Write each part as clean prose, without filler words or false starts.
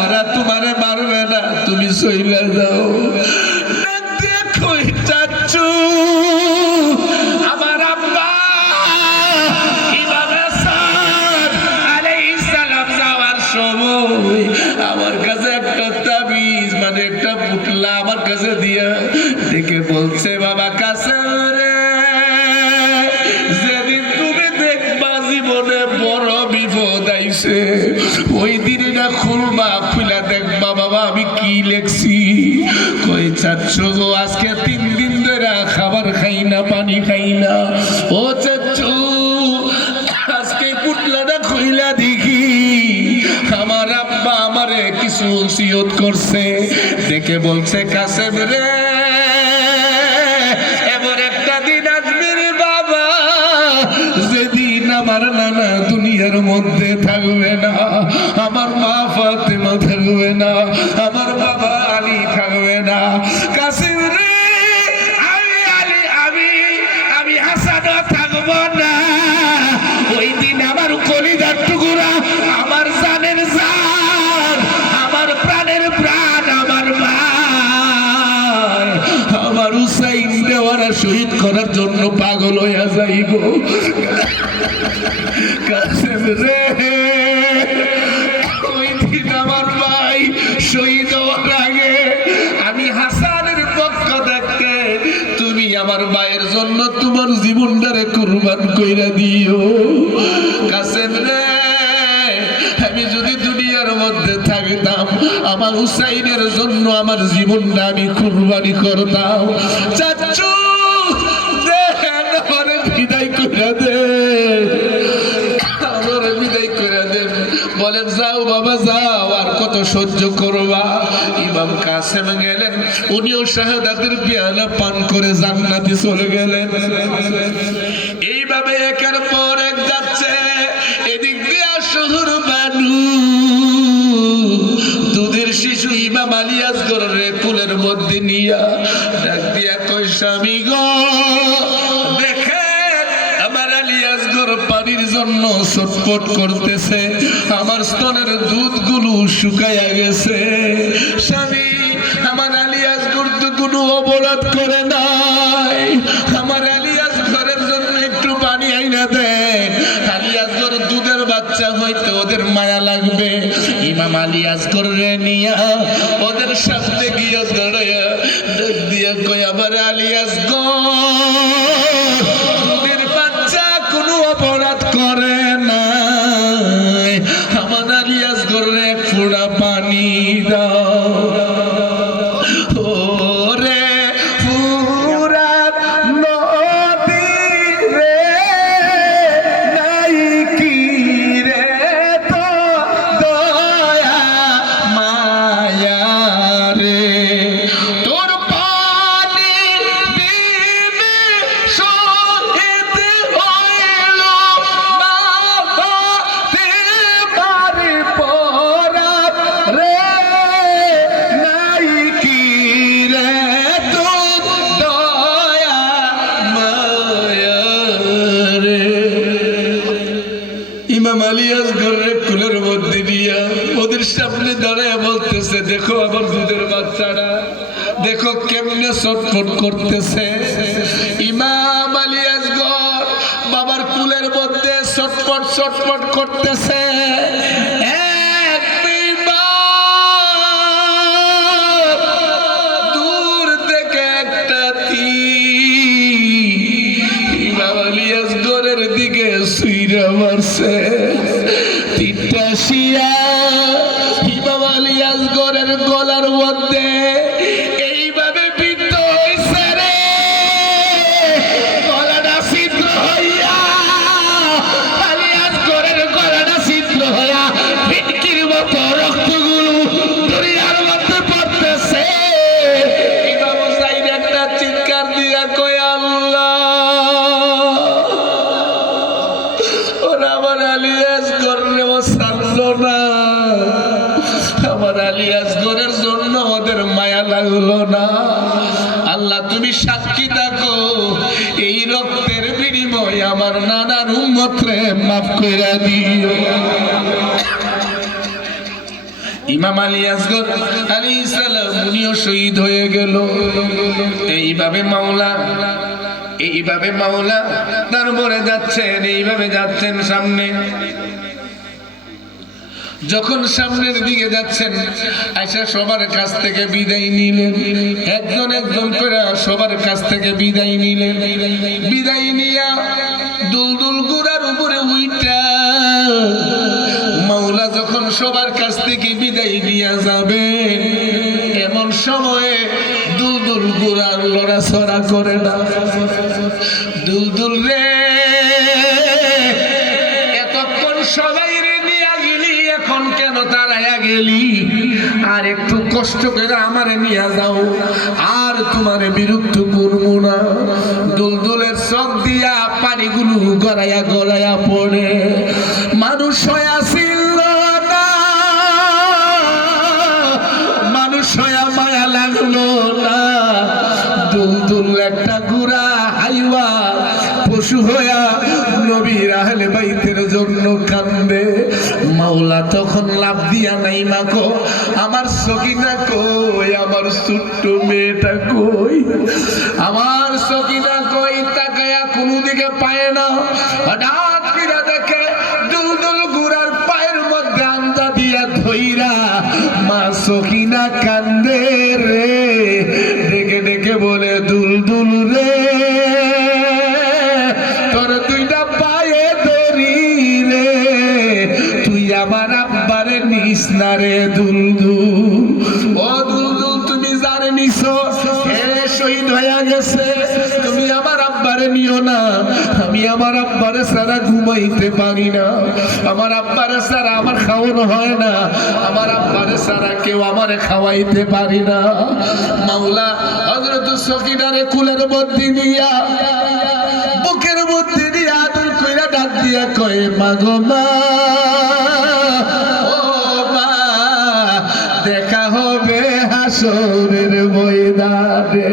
ওরা তোমারে মারবে না, তুমি চইলা যাও। দেখো চাচু, আমার আব্বা ইমাম হাসান আলাইহিস সালাম যাওয়ার সময় আমার কাছে একটা তাবিজ, মানে একটা পুতলা আমার কাছে দিয়া ডেকে বলছে, বাবা কাসেম রে, যেদিন তুমি দেখবা জীবনে বড় বিপদ আইছে, ওই দিনটা খুলবা, খুলে দেখবা বাবা আমি কি লেখছি। কই চাচ্ছো গো, আজকে 3 দিন ধরে খাবার খাই না, পানি খাই না। ও চাচ্ছু, আজকে পুতলাটা খুইলা দেখি, আমার আব্বা আমারে কিছু ওসিয়ত করছে। দেখে বলছে, কাসেম রে, এমন একটা দিন আসবে রে বাবা, যেদিন আমার নানা দুনিয়ার মধ্যে থাকবে না, আমার মা ফাতেমা থাকবে না, আমার বাবা আলী থাকবে না। কাসেম রে, আমি হাসানও থাকবো না। ওই দিন আমার কলিজার টুকরা, আমার জানের জান, আমার প্রাণের প্রাণ, আমার ভাই, আমার হুসাইন দেওয়ারা শহীদ করার জন্য পাগল হইয়া যাইব। কাসেম রে, ওই দিন আমার ভাই শহীদ হওয়ার আগে আমি হাসানের পক্ষ থেকে তুমি আমার ভাইয়ের জন্য তোমার জীবনটারে কুরবান কইরা দিও। কাসেম রে, আমি যদি দুনিয়ার মধ্যে থাকতাম, আমার হুসাইনের জন্য আমার জীবনটা আমি কুরবানি করতাম। চাচু, দেন আমারে বিদায় কইরা দে, আমারে বিদায় কইরা দেন। বলেন, যাও বাবা যাও, আর কত সহ্য করবা। ইমাম কাসেম গেলেন, উনিও শাহাদাতের পেয়ালা পান করে জান্নাতে চলে গেলেন। এইভাবে একের পর এক যাচ্ছে। এদিক দিয়ে শহর বানু, দুধের শিশু ইমাম আলী আসগরের কুলের মধ্যে নিয়া ডাক দিয়া কই, স্বামী গো, দেখেন আমার আলী আসগর পানির জন্য ছটফট করতেছে, আমার স্তনের দুধগুলো শুকাইয়া গেছে। স্বামী, আমার আলী আসগর তো কোনো অপরাধ করে নাই, আমার আলী আসগরের জন্য একটু পানি আইনা দেন। আলী আসগর দুধের বাচ্চা হইতে ওদের মায়া লাগবে। ইমাম আলী আসগর রে নিয়া ওদের সামনে গিয়ে দাঁড়ায়া ডাক দিয়া কই, আমার আলী আসগর দুধের বাচ্চা কোনো অপরাধ করে নাই, আমার আলী আসগর রে এক ফোঁটা পানি দাও। ইমাম আলী আসগরের কুলের মধ্যে দিয়া ওদের সামনে দাঁড়ায় বলতেছে, দেখো আমার দুধের বাচ্চারা, দেখো কেমনে ছটফট করতেছে। ইমাম আলী আসগর বাবার কুলের মধ্যে ছটফট ছটফট করতেছে। দূর থেকে একটা ইমাম আলী আসগরের দিকে সুইরা মারছে। তিনটা শিয়া ইমাম আলী আসগরের গলার মধ্যে এইভাবে বিদ্ধ হইছে রে, গলাটা ছিদ্র হইয়া, আলী আসগরের গলাটা ছিদ্র হইয়া ফিটকির মতো রক্তগুলো দরিয়ার মধ্যে পড়তেছে। ইমাম হুসাইন একটা চিৎকার দিয়া কয়, আল্লাহ, ওরা আমার আলী আসগরের ছাড়লো না, আমার আলী আসগরের জন্য ওদের মায়া লাগলো না। আল্লাহ তুমি সাক্ষী থাকো, এই রক্তের বিনিময়ে আমার নানার উম্মতরে মাফ কইরা দিও। ইমাম আলী আসগর আলাইহিস সালাম উনিও শহীদ হয়ে গেল। এইভাবে মাওলা তারপরে যাচ্ছেন, এইভাবে যাচ্ছেন সামনে। যখন সামনের দিকে যাচ্ছেন, আয়েশা সবার কাছ থেকে বিদায় নিলেন, একজন একজন করে সবার কাছ থেকে বিদায় নিলেন। বিদায় নিয়া দুলদুল ঘোড়ার উপরে উইটা মাওলা যখন সবার কাছ থেকে বিদায় নিয়ে যাবে, এমন সময়ে দুলদুল ঘোড়ার লড়াছড়া করে না। দুলদুল রে, এতক্ষণ সবাই রে নিয়ে গেলি, এখন কেন তারাইয়া গেলি? আর একটু কষ্ট করে আমারে নিয়ে যাও, আর তোমারে বিরক্ত করবো না। দুলদুলের চোখ দিয়া পানিগুলো গড়াইয়া গড়াইয়া পড়ে। মানুষ হয়ে ছিল না, মানুষ হয়ে মায়া লাগলো না। দুলদুল একটা ঘোড়া হাইওয়া পশু হইয়া নবীর আহলে বাইতের জন্য কান্দে। মাওলা তখন লাভ দিয়া নাই মাগো, আমার সকিনা কই, আমার ছোট্ট মেয়েটা কই, আমার সকিনা কই? তাকায়া কোনো দিকে পায় না। হঠাৎ করে দেখে দুলদুল ঘোড়ার পায়ের মধ্যে আন্দা দিয়া ধইরা মা সকিনা কান্দে রে। ডেকে ডেকে বলে, দুলদুল রে, তোর দুইটা পায়ে ধরি রে, তুই আমার আব্বারে নিস না রে দুলদুল। ও দুলদুল, তুমি যারে নিছো হে শহীদ হয়ে গেছে, তুমি আমার আব্বারে নিও না। আমি আমার আব্বারে ছাড়া ঘুমাইতে পারি না, আমার আব্বারে ছাড়া আমার খাওয়ানো হয় না, আমার আব্বারে ছাড়া কেউ আমারে খাওয়াইতে পারি না। মাওলা হযরত সকিনারে কুলের মধ্যে নিয়া, বুকের মধ্যে নিয়ে আদর কইরা ডাক দিয়া কয়, মাগো মা, ও মা, দেখা হবে হাসরের ময়দানে।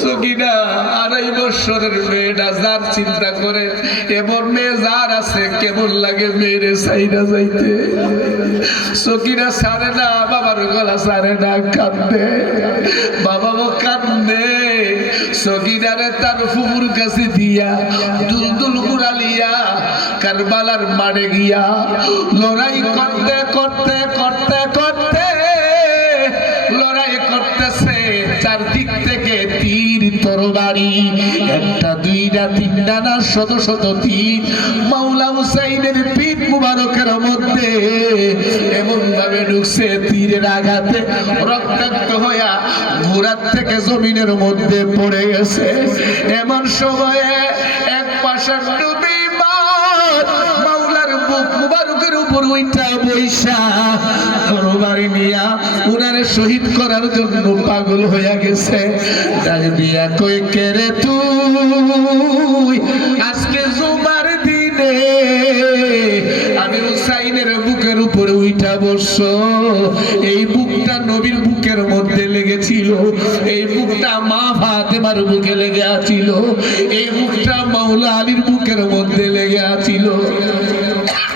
সকিনা 2.5 বছরের মেয়েটা, যার চিন্তা করে এমন মেয়ে যার আছে, কেমন লাগে মেয়েরে সাইরা যাইতে। সকিনা সারে না, বাবার গলা সারে না, কান্দে, বাবা কান্দে। সকিনারে তার ফুফুর কাছে দিয়া দুলদুল ঘুরালিয়া কারবালার মাঠে গিয়া লড়াই করতে করতে করতে করতে লড়াই করতেছে। চারদিক থেকে তীর তরবারি, একটা দুইটা তিনটা না শত শত তীর মাওলা হুসাইনের পিঠ মুবারকের মধ্যে এমন ভাবে ঢুকছে, তীরের আঘাতে রক্তাক্ত হইয়া ঘোড়ার থেকে জমিনের মধ্যে পড়ে গেছে। এমন সময়ে এক পাশে ডুবি মাওলার বুক মুবারকের উপর উইঠা বৈশা তরবারি নিয়া উনারে শহীদ করার জন্য পাগল হইয়া গেছে। ডাক দিয়া কই, কে রে তুই? আজকে জুমার দিনে আমি হুসাইনের বুকের উপরে উইঠা বসছো। এই বুকটা নবীর বুকের মধ্যে লেগেছিল, এই বুকটা মা ফাতেমার বুকে লেগে আছিল, এই বুকটা মাওলা আলীর বুকের মধ্যে লেগে আছিল।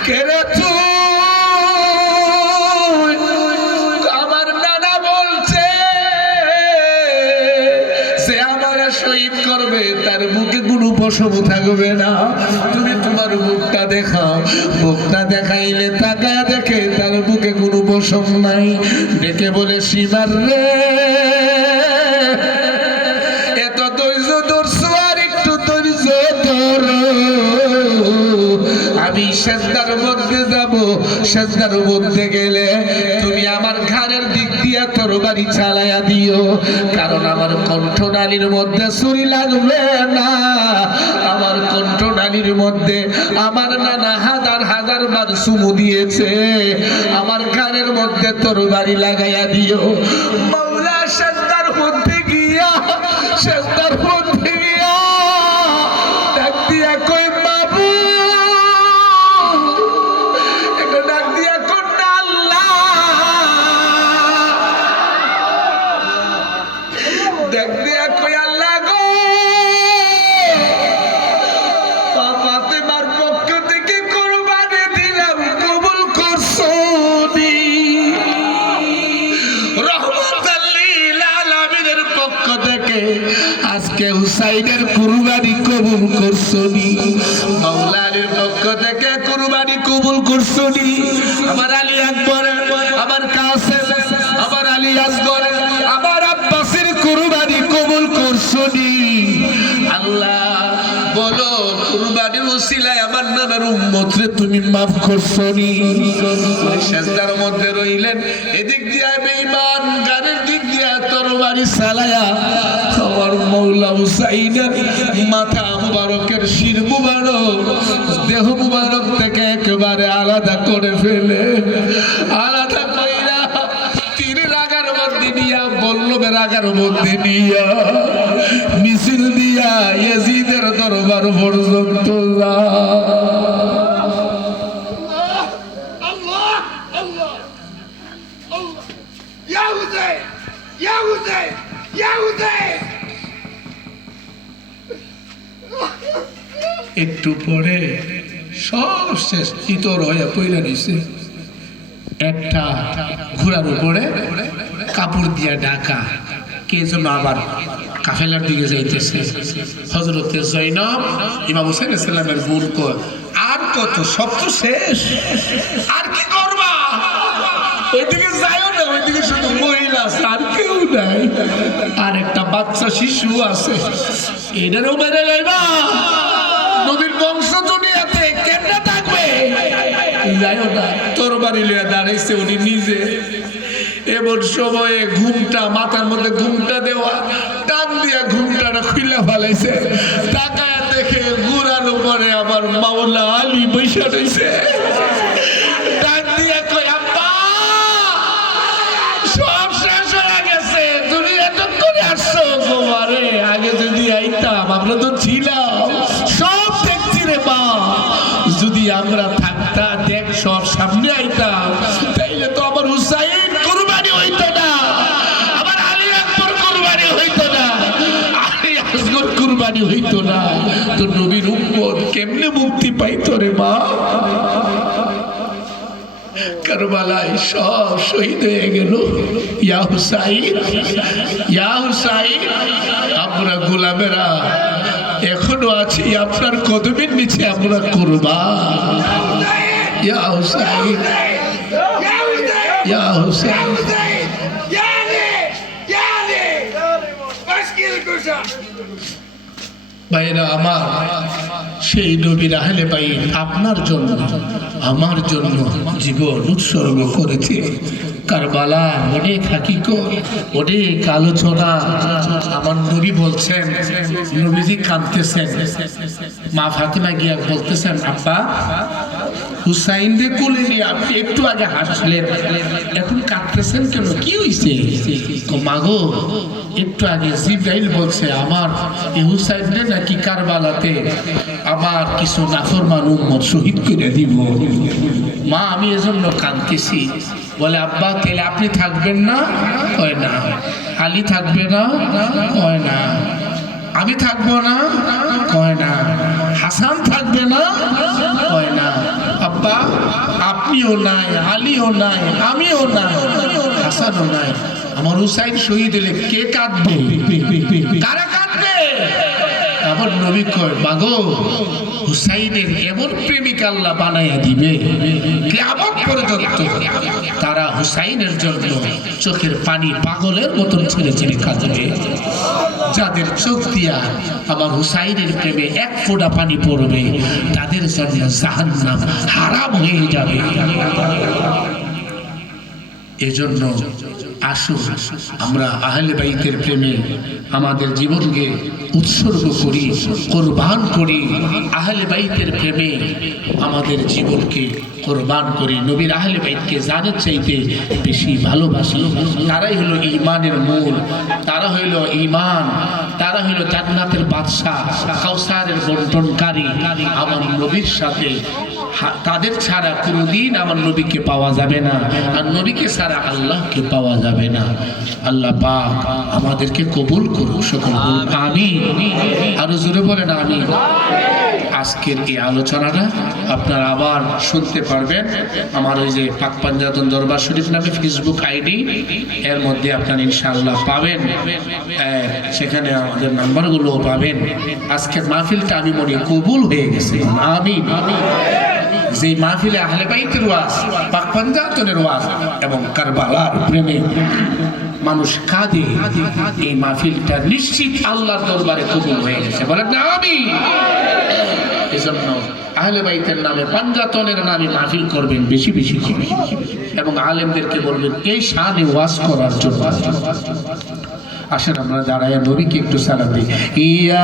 কে রে তুই? আমার নানা বলছে সে আমার শহীদ করবে, তার বুকে কোনো পশম থাকবে না। তুমি তোমার বুকটা দেখাও। বুকটা দেখাইলে তাকা দেখে তার বুকে কোনো পশম নাই। ডেকে বলে, সীমার রে, এত ধৈর্য ধরছো, আর একটু ধৈর্য ধরো। আমি সেজদার মধ্যে যাব, সেজদার মধ্যে গেলে তুমি আমার ঘাড়ের দিক দিয়া তরবারি চালাইয়া দিও, কারণ আমার কণ্ঠনালীর মধ্যে ছুরি লাগবে না। আমার কণ্ঠনালীর মধ্যে আমার নানা হাজার হাজার বার চুমু দিয়েছে, আমার ঘাড়ের মধ্যে তরবারি লাগাইয়া দিও। মাওলা সেজদার মধ্যে গিয়া, সেজদার মধ্যে গিয়া ডাক দিয়া কই, বাবু, ডাক দিয়া কন্যা, আল্লাহ, ডাক দিয়া কই, আল্লাহ গো, ফাতেমার পক্ষ থেকে কুরবানি দিলাম, কবুল করছো নি? থেকে হুসাইনের কুরবানি কবুল করছনি মাওলা আলীর পক্ষ থেকে কুরবানি কবুল করছনি আমার আলী আকবর আমার কাসেম আমার আলী আসগর আমার আব্বাসের কুরবানি কবুল করছনি আল্লাহ বলো কুরবানির ওসিলায় আমার নানার উম্মতরে তুমি মাফ করছনি সেজদার মধ্যে রইলেন এদিক দিয়া বেঈমান গানের দিক দিয়া তরবারি চালায়া আমার মওলা হুসাইনের মাথা মুবারকের শির মুবারক দেহ মুবারক থেকে একেবারে আলাদা করে ফেলে আলাদা কইরা তীর রাগার মধ্যে নিয়া বল্লভের রাগার মধ্যে নিয়া মিছিল দিয়া ইয়াজিদের দরবার পর্যন্ত একটু পরে সব শেষ ইতর হয়ে পইলা নিছে একটা ঘোড়ার উপরে কাপড় দিয়া ঢাকা কে যেন আবার কাফেলার দিকে যাইতেছে হযরতে জয়নব ইমাম হুসাইন সাল্লামের বোন কয় আর কত সব তো শেষ আর কি করবা ওইদিকে যাইও না ওইদিকে শুধু মহিলা আছে আর কেউ নাই আর একটা বাচ্চা শিশু আছে এটারও মেরে যাইবা নবীর বংশ দুনিয়াতে কেমনে থাকবে যাইও না তরবারি লইয়া দাঁড়াইছে উনি নিজে এমন সময়ে ঘুমটা মাথার মধ্যে ঘুমটা দেওয়া টান দিয়া ঘুমটাটা খুলে ফেলাইছে তাকায়া দেখে ঘুরানো পরে আমার মাওলা আলী বৈশা রইছে টান দিয়া কই আব্বা সব শেষ হয়ে গেছে তুমি এতক্ষণে আসছো গোমারে আগে যদি আইতাম আমরা তো ছিলাম সব দেখছি রে মা যদি আমরা থাকতা দেখ সব সামনে আইতাম তাইলে তো আমার হুসাইন কুরবানি হইতো না আমার আলী আকবর কুরবানি হইতো না আলী আসগর কুরবানি হইতো না তো নবীর উম্মত কেমনে মুক্তি পাইতো রে মা কারবালায় সব শহীদ হয়ে গেল ইয়া হুসাইন আমরা গোলামেরা এখনো আছি আপনার কদমের নিচে আমরা কুরবান ইয়া হুসাইন ইয়া হুসাইন ভাইরা আমার সেই নবীর আহলে বাইত আপনার জন্য আমার জন্য জীবন উৎসর্গ করেছে কারবালা অনেক হাকিকত অনেক আলোচনা আমার নবী বলছেন নবীজি কাঁদতেছেন মা ফাতেমা গিয়া বলতেছেন আব্বা হুসাইন রে কোলে নিয়ে আপনি একটু আগে হাসলেন এখন কাঁদতেছেন কেন কি হইছে তো মাগো একটু আগে জিবরাইল বলছে আমার এই হুসাইন রে নাকি কারবালাতে আমার কিছু নাফরমান উম্মত শহীদ করে দিব মা আমি এজন্য কাঁদতেছি বলে আব্বা তাহলে আপনি থাকবেন না কয় না আলী থাকবে না কয় না আমি থাকবো না কয় না হাসান থাকবে না কয় না আব্বা আপনিও নাই আলীও নাই আমিও নাই হাসানও নাই আমার হুসাইন শহীদ হলে কে কাঁদবে কারা কাঁদবে আমার নবী কয় মাগো হুসাইনের এমন প্রেমিক আল্লাহ বানাইয়া দিবে কিয়ামত পর্যন্ত তারা হুসাইনের জন্য চোখের পানি পাগলের মতন ছেড়ে ছেড়ে কাঁদবে যাদের চোখ দিয়া আমার হুসাইনের প্রেমে এক ফোঁটা পানি পড়বে তাদের জন্য জাহান্নাম হারাম হয়ে যাবে এজন্য আসুন আমরা আহলে বাইতের প্রেমে আমাদের জীবনকে উৎসর্গ করি কোরবান করি আহলে বাইতের প্রেমে আমাদের জীবনকে কোরবান করি নবীর আহলে বাইতকে জানের চাইতে বেশি ভালোবাসি তারাই হলো ঈমানের মূল তারা হইল ঈমান তারা হইল জান্নাতের বাদশা কাউসারের বন্টনকারী আমার নবীর সাথে তাদের ছাড়া কোনোদিন আমার নবীকে পাওয়া যাবে না, আর নবীকে ছাড়া আল্লাহকে পাওয়া যাবে না। আল্লাহ পাক আমাদেরকে কবুল করুন, সকল বলুন আমিন। আরো জোরে বলেন আমিন। আজকের এই আলোচনাটা আপনারা আবার শুনতে পারবেন আমার ওই যে পাক পাঞ্জাতন দরবার শরীফ নামে ফেসবুক আইডি, এর মধ্যে আপনারা ইনশাআল্লাহ পাবেন, সেখানে আমাদের নাম্বারগুলো পাবেন। আজকের মাহফিলটা আমি মনে কবুল হয়ে গেছে, আমিন। যে মাহফিলে আহলে বাইতের ওয়াজ, পাক পাঞ্জাতনের ওয়াজ এবং কারবালার প্রেমে মানুষ কাঁদে, এই মাহফিলটা নিশ্চিত আল্লাহর দরবারে কবুল হয়ে গেছে, বলেন না আমিন। এজন্য আহলে বাইতের নামে, পাঞ্জাতনের নামে মাহফিল করবেন বেশি বেশি করে, এবং আলেমদেরকে বলবেন এই শানে ওয়াজ করার জন্য। আসেন আমরা দাঁড়ায় নবীকে একটু সালাম দিই। ইয়া